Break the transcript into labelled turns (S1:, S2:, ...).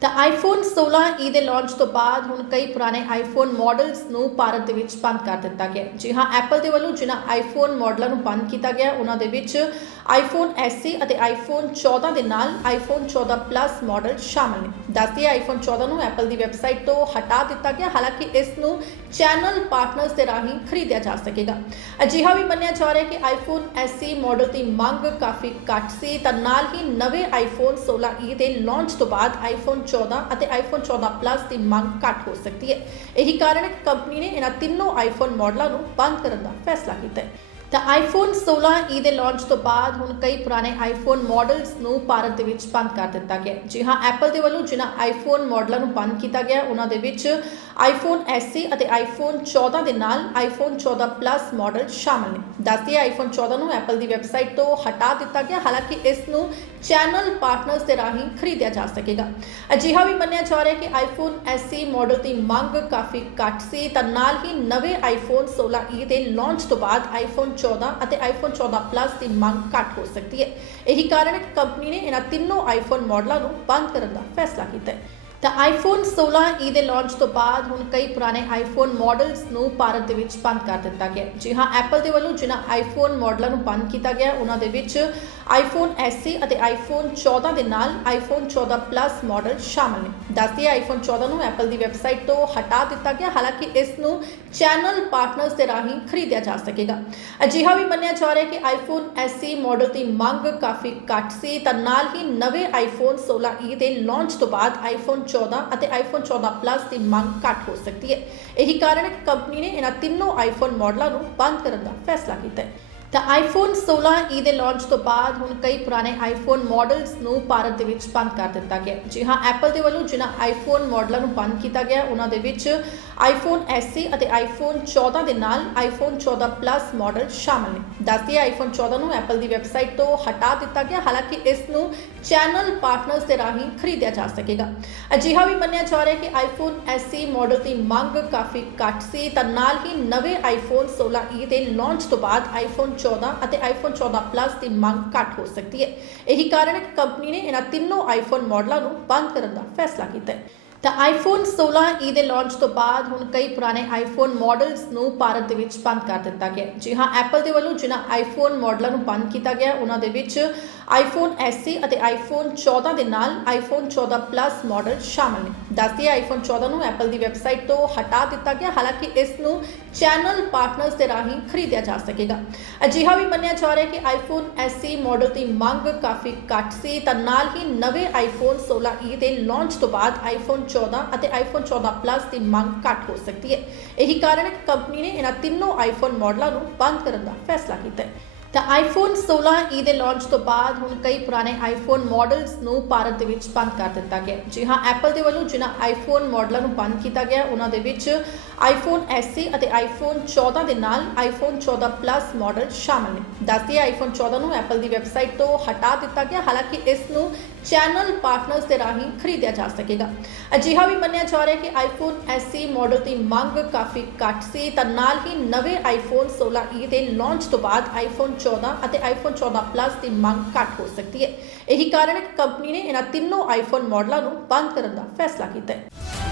S1: ਤਾਂ ਆਈਫੋਨ 16 ਈ ਦੇ ਲਾਂਚ ਤੋਂ ਬਾਅਦ ਹੁਣ ਕਈ ਪੁਰਾਣੇ ਆਈਫੋਨ ਮਾਡਲਸ ਨੂੰ ਭਾਰਤ ਦੇ ਵਿੱਚ ਬੰਦ ਕਰ ਦਿੱਤਾ ਗਿਆ ਜੀ ਹਾਂ ਐਪਲ ਦੇ ਵੱਲੋਂ ਜਿਨ੍ਹਾਂ ਆਈਫੋਨ ਮਾਡਲਾਂ ਨੂੰ ਬੰਦ ਕੀਤਾ ਗਿਆ, ਉਹਨਾਂ ਦੇ ਵਿੱਚ ਆਈਫੋਨ SE ਅਤੇ ਆਈਫੋਨ 14 ਦੇ ਨਾਲ ਆਈਫੋਨ 14 ਪਲੱਸ ਮਾਡਲ ਸ਼ਾਮਲ ਨੇ। ਦੱਸਦੀ ਆਈਫੋਨ 14 ਨੂੰ ਐਪਲ ਦੀ ਵੈਬਸਾਈਟ ਤੋਂ ਹਟਾ ਦਿੱਤਾ ਗਿਆ, ਹਾਲਾਂਕਿ ਇਸ ਨੂੰ ਚੈਨਲ ਪਾਰਟਨਰਸ ਦੇ ਰਾਹੀਂ ਖਰੀਦਿਆ ਜਾ ਸਕੇਗਾ। ਅਜਿਹਾ ਵੀ ਮੰਨਿਆ ਜਾ ਰਿਹਾ ਹੈ ਕਿ ਆਈਫੋਨ SE ਮਾਡਲ ਦੀ ਮੰਗ ਕਾਫੀ ਘੱਟ ਸੀ। ਤਾਂ ਨਾਲ ਹੀ ਨਵੇਂ ਆਈਫੋਨ 16e e ਦੇ ਲਾਂਚ ਤੋਂ ਬਾਅਦ ਆਈਫੋਨ 14 ਅਤੇ ਆਈਫੋਨ 14 ਪਲੱਸ ਦੀ ਮੰਗ ਘੱਟ ਹੋ ਸਕਦੀ ਹੈ। ਇਹੀ ਕਾਰਨ ਹੈ ਕਿ ਕੰਪਨੀ ਨੇ ਇਹਨਾਂ ਤਿੰਨੋਂ ਆਈਫੋਨ ਮਾਡਲਾਂ ਨੂੰ ਬੰਦ ਕਰਨ ਦਾ ਫੈਸਲਾ ਕੀਤਾ ਹੈ। ਤਾਂ ਆਈਫੋਨ 16e e ਦੇ ਲਾਂਚ ਤੋਂ ਬਾਅਦ ਹੁਣ ਕਈ ਪੁਰਾਣੇ ਆਈਫੋਨ ਮਾਡਲਸ ਨੂੰ ਭਾਰਤ ਦੇ ਵਿੱਚ ਬੰਦ ਕਰ ਦਿੱਤਾ ਗਿਆ। ਜੀ ਹਾਂ ਐਪਲ ਦੇ ਵੱਲੋਂ ਜਿਨ੍ਹਾਂ ਆਈਫੋਨ ਮਾਡਲਾਂ ਨੂੰ ਬੰਦ ਕੀਤਾ ਗਿਆ, ਉਹਨਾਂ ਦੇ ਵਿੱਚ ਆਈਫੋਨ SE ਅਤੇ ਆਈਫੋਨ 14 ਦੇ ਨਾਲ ਆਈਫੋਨ 14 ਪਲੱਸ ਮਾਡਲ ਸ਼ਾਮਲ ਨੇ। ਦੱਸਦੀ ਆਈਫੋਨ 14 ਨੂੰ ਐਪਲ ਦੀ ਵੈਬਸਾਈਟ ਤੋਂ ਹਟਾ ਦਿੱਤਾ ਗਿਆ, ਹਾਲਾਂਕਿ ਇਸ ਨੂੰ ਚੈਨਲ ਪਾਰਟਨਰਸ ਦੇ ਰਾਹੀਂ ਖਰੀਦਿਆ ਜਾ ਸਕੇਗਾ। ਅਜਿਹਾ ਵੀ ਮੰਨਿਆ ਜਾ ਰਿਹਾ ਕਿ ਆਈਫੋਨ SE ਮਾਡਲ ਦੀ ਮੰਗ ਕਾਫੀ ਘੱਟ ਸੀ, ਤਾਂ ਨਾਲ ਹੀ ਨਵੇਂ ਆਈਫੋਨ 16e e ਦੇ ਲਾਂਚ ਤੋਂ ਬਾਅਦ ਆਈਫੋਨ 14 ਅਤੇ ਆਈਫੋਨ 14 ਪਲੱਸ ਦੀ ਮੰਗ ਘੱਟ ਹੋ ਸਕਦੀ ਹੈ। ਇਹੀ ਕਾਰਨ ਹੈ ਕਿ ਕੰਪਨੀ ਨੇ ਇਹਨਾਂ ਤਿੰਨੋਂ ਆਈਫੋਨ ਮਾਡਲਾਂ ਨੂੰ ਬੰਦ ਕਰਨ ਦਾ ਫੈਸਲਾ ਕੀਤਾ ਹੈ। ਤਾਂ ਆਈਫੋਨ 16e e ਦੇ ਲਾਂਚ ਤੋਂ ਬਾਅਦ ਹੁਣ ਕਈ ਪੁਰਾਣੇ ਆਈਫੋਨ ਮਾਡਲਸ ਨੂੰ ਭਾਰਤ ਦੇ ਵਿੱਚ ਬੰਦ ਕਰ ਦਿੱਤਾ ਗਿਆ। ਜੀ ਹਾਂ ਐਪਲ ਦੇ ਵੱਲੋਂ ਜਿਨ੍ਹਾਂ ਆਈਫੋਨ ਮਾਡਲਾਂ ਨੂੰ ਬੰਦ ਕੀਤਾ ਗਿਆ, ਉਹਨਾਂ ਦੇ ਵਿੱਚ ਆਈਫੋਨ SE ਅਤੇ ਆਈਫੋਨ 14 ਦੇ ਨਾਲ ਆਈਫੋਨ 14 ਪਲੱਸ ਮਾਡਲ ਸ਼ਾਮਲ ਨੇ। ਦੱਸਦੀ ਆਈਫੋਨ 14 ਨੂੰ ਐਪਲ ਦੀ ਵੈਬਸਾਈਟ ਤੋਂ ਹਟਾ ਦਿੱਤਾ ਗਿਆ, ਹਾਲਾਂਕਿ ਇਸ ਨੂੰ ਚੈਨਲ ਪਾਰਟਨਰਸ ਦੇ ਰਾਹੀਂ ਖਰੀਦਿਆ ਜਾ ਸਕੇਗਾ। ਅਜਿਹਾ ਵੀ ਮੰਨਿਆ ਜਾ ਰਿਹਾ ਕਿ ਆਈਫੋਨ SE ਮਾਡਲ ਦੀ ਮੰਗ ਕਾਫੀ ਘੱਟ ਸੀ, ਤਾਂ ਨਾਲ ਹੀ ਨਵੇਂ ਆਈਫੋਨ 16e e ਦੇ ਲਾਂਚ ਤੋਂ ਬਾਅਦ ਆਈਫੋਨ 14 ਅਤੇ ਆਈਫੋਨ 14 ਪਲੱਸ ਦੀ ਮੰਗ ਘੱਟ ਹੋ ਸਕਦੀ ਹੈ। ਇਹੀ ਕਾਰਨ ਹੈ ਕਿ ਕੰਪਨੀ ਨੇ ਇਹਨਾਂ ਤਿੰਨੋਂ ਆਈਫੋਨ ਮਾਡਲਾਂ ਨੂੰ ਬੰਦ ਕਰਨ ਦਾ ਫੈਸਲਾ ਕੀਤਾ ਹੈ। ਤਾਂ ਆਈਫੋਨ 16e e ਦੇ ਲਾਂਚ ਤੋਂ ਬਾਅਦ ਹੁਣ ਕਈ ਪੁਰਾਣੇ ਆਈਫੋਨ ਮਾਡਲਸ ਨੂੰ ਭਾਰਤ ਦੇ ਵਿੱਚ ਬੰਦ ਕਰ ਦਿੱਤਾ ਗਿਆ ਜੀ ਹਾਂ ਐਪਲ ਦੇ ਵੱਲੋਂ ਜਿਨ੍ਹਾਂ ਆਈਫੋਨ ਮਾਡਲਾਂ ਨੂੰ ਬੰਦ ਕੀਤਾ ਗਿਆ, ਉਹਨਾਂ ਦੇ ਵਿੱਚ ਆਈਫੋਨ SE ਅਤੇ ਆਈਫੋਨ 14 ਦੇ ਨਾਲ ਆਈਫੋਨ 14 ਪਲੱਸ ਮਾਡਲ ਸ਼ਾਮਲ ਨੇ। ਦੱਸਦੀ ਆਈਫੋਨ 14 ਨੂੰ ਐਪਲ ਦੀ ਵੈਬਸਾਈਟ ਤੋਂ ਹਟਾ ਦਿੱਤਾ ਗਿਆ, ਹਾਲਾਂਕਿ ਇਸ ਨੂੰ ਚੈਨਲ ਪਾਰਟਨਰਸ ਦੇ ਰਾਹੀਂ ਖਰੀਦਿਆ ਜਾ ਸਕੇਗਾ। ਅਜਿਹਾ ਵੀ ਮੰਨਿਆ ਜਾ ਰਿਹਾ ਕਿ ਆਈਫੋਨ SE ਮਾਡਲ ਦੀ ਮੰਗ ਕਾਫੀ ਘੱਟ ਸੀ, ਤਾਂ ਨਾਲ ਹੀ ਨਵੇਂ ਆਈਫੋਨ 16e e ਦੇ ਲਾਂਚ ਤੋਂ ਬਾਅਦ ਆਈਫੋਨ 14 ਅਤੇ ਆਈਫੋਨ 14 ਪਲੱਸ ਦੀ ਮੰਗ ਘੱਟ ਹੋ ਸਕਦੀ ਹੈ। ਇਹੀ ਕਾਰਨ ਹੈ ਕਿ ਕੰਪਨੀ ਨੇ ਇਹਨਾਂ ਤਿੰਨੋਂ ਆਈਫੋਨ ਮਾਡਲਾਂ ਨੂੰ ਬੰਦ ਕਰਨ ਦਾ ਫੈਸਲਾ ਕੀਤਾ ਹੈ। ਤਾਂ ਆਈਫੋਨ 16e e ਦੇ ਲਾਂਚ ਤੋਂ ਬਾਅਦ ਹੁਣ ਕਈ ਪੁਰਾਣੇ ਆਈਫੋਨ ਮਾਡਲਸ ਨੂੰ ਭਾਰਤ ਦੇ ਵਿੱਚ ਬੰਦ ਕਰ ਦਿੱਤਾ ਗਿਆ। ਜੀ ਹਾਂ ਐਪਲ ਦੇ ਵੱਲੋਂ ਜਿਨ੍ਹਾਂ ਆਈਫੋਨ ਮਾਡਲਾਂ ਨੂੰ ਬੰਦ ਕੀਤਾ ਗਿਆ, ਉਹਨਾਂ ਦੇ ਵਿੱਚ ਆਈਫੋਨ SE ਅਤੇ ਆਈਫੋਨ 14 ਦੇ ਨਾਲ ਆਈਫੋਨ 14 ਪਲੱਸ ਮਾਡਲ ਸ਼ਾਮਲ ਨੇ। ਦੱਸਦੀ ਆਈਫੋਨ 14 ਨੂੰ ਐਪਲ ਦੀ ਵੈਬਸਾਈਟ ਤੋਂ ਹਟਾ ਦਿੱਤਾ ਗਿਆ, ਹਾਲਾਂਕਿ ਇਸ ਨੂੰ ਚੈਨਲ ਪਾਰਟਨਰਸ ਦੇ ਰਾਹੀਂ ਖਰੀਦਿਆ ਜਾ ਸਕੇਗਾ। ਅਜਿਹਾ ਵੀ ਮੰਨਿਆ ਜਾ ਰਿਹਾ ਹੈ ਕਿ ਆਈਫੋਨ SE ਮਾਡਲ ਦੀ ਮੰਗ ਕਾਫੀ ਘੱਟ ਸੀ, ਤਾਂ ਨਾਲ ਹੀ ਨਵੇਂ ਆਈਫੋਨ 16e e ਦੇ ਲਾਂਚ ਤੋਂ ਬਾਅਦ ਆਈਫੋਨ 14 ਅਤੇ ਆਈਫੋਨ 14 ਪਲੱਸ ਦੀ ਮੰਗ ਘੱਟ ਹੋ ਸਕਦੀ ਹੈ। ਇਹੀ ਕਾਰਨ ਹੈ ਕਿ ਕੰਪਨੀ ਨੇ ਇਹਨਾਂ ਤਿੰਨੋਂ ਆਈਫੋਨ ਮਾਡਲਾਂ ਨੂੰ ਬੰਦ ਕਰਨ ਦਾ ਫੈਸਲਾ ਕੀਤਾ ਹੈ। ਤਾਂ ਆਈਫੋਨ 16e ਦੇ ਲਾਂਚ ਤੋਂ ਬਾਅਦ ਹੁਣ ਕਈ ਪੁਰਾਣੇ ਆਈਫੋਨ ਮਾਡਲਸ ਨੂੰ ਭਾਰਤ ਦੇ ਵਿੱਚ ਬੰਦ ਕਰ ਦਿੱਤਾ ਗਿਆ। ਜੀ ਹਾਂ ਐਪਲ ਦੇ ਵੱਲੋਂ ਜਿਨ੍ਹਾਂ ਆਈਫੋਨ ਮਾਡਲਾਂ ਨੂੰ ਬੰਦ ਕੀਤਾ ਗਿਆ, ਉਹਨਾਂ ਦੇ ਵਿੱਚ ਆਈਫੋਨ SE ਅਤੇ ਆਈਫੋਨ 14 ਦੇ ਨਾਲ ਆਈਫੋਨ 14 ਪਲੱਸ ਮਾਡਲ ਸ਼ਾਮਲ ਨੇ। ਦੱਸਦੀ ਆਈਫੋਨ 14 ਨੂੰ ਐਪਲ ਦੀ ਵੈਬਸਾਈਟ ਤੋਂ ਹਟਾ ਦਿੱਤਾ ਗਿਆ, ਹਾਲਾਂਕਿ ਇਸ ਨੂੰ ਚੈਨਲ ਪਾਰਟਨਰਸ ਦੇ ਰਾਹੀਂ ਖਰੀਦਿਆ ਜਾ ਸਕੇਗਾ। ਅਜਿਹਾ ਵੀ ਮੰਨਿਆ ਜਾ ਰਿਹਾ ਕਿ ਆਈਫੋਨ SE ਮਾਡਲ ਦੀ ਮੰਗ ਕਾਫੀ ਘੱਟ ਸੀ, ਤਾਂ ਨਾਲ ਹੀ ਨਵੇਂ ਆਈਫੋਨ 16e e ਦੇ ਲਾਂਚ ਤੋਂ ਬਾਅਦ ਆਈਫੋਨ 14 ਅਤੇ ਆਈਫੋਨ 14 ਪਲੱਸ ਦੀ ਮੰਗ ਘੱਟ ਹੋ ਸਕਦੀ ਹੈ। ਇਹੀ ਕਾਰਨ ਹੈ ਕਿ ਕੰਪਨੀ ਨੇ ਇਹਨਾਂ ਤਿੰਨੋਂ ਆਈਫੋਨ ਮਾਡਲਾਂ ਨੂੰ ਬੰਦ ਕਰਨ ਦਾ ਫੈਸਲਾ ਕੀਤਾ ਹੈ।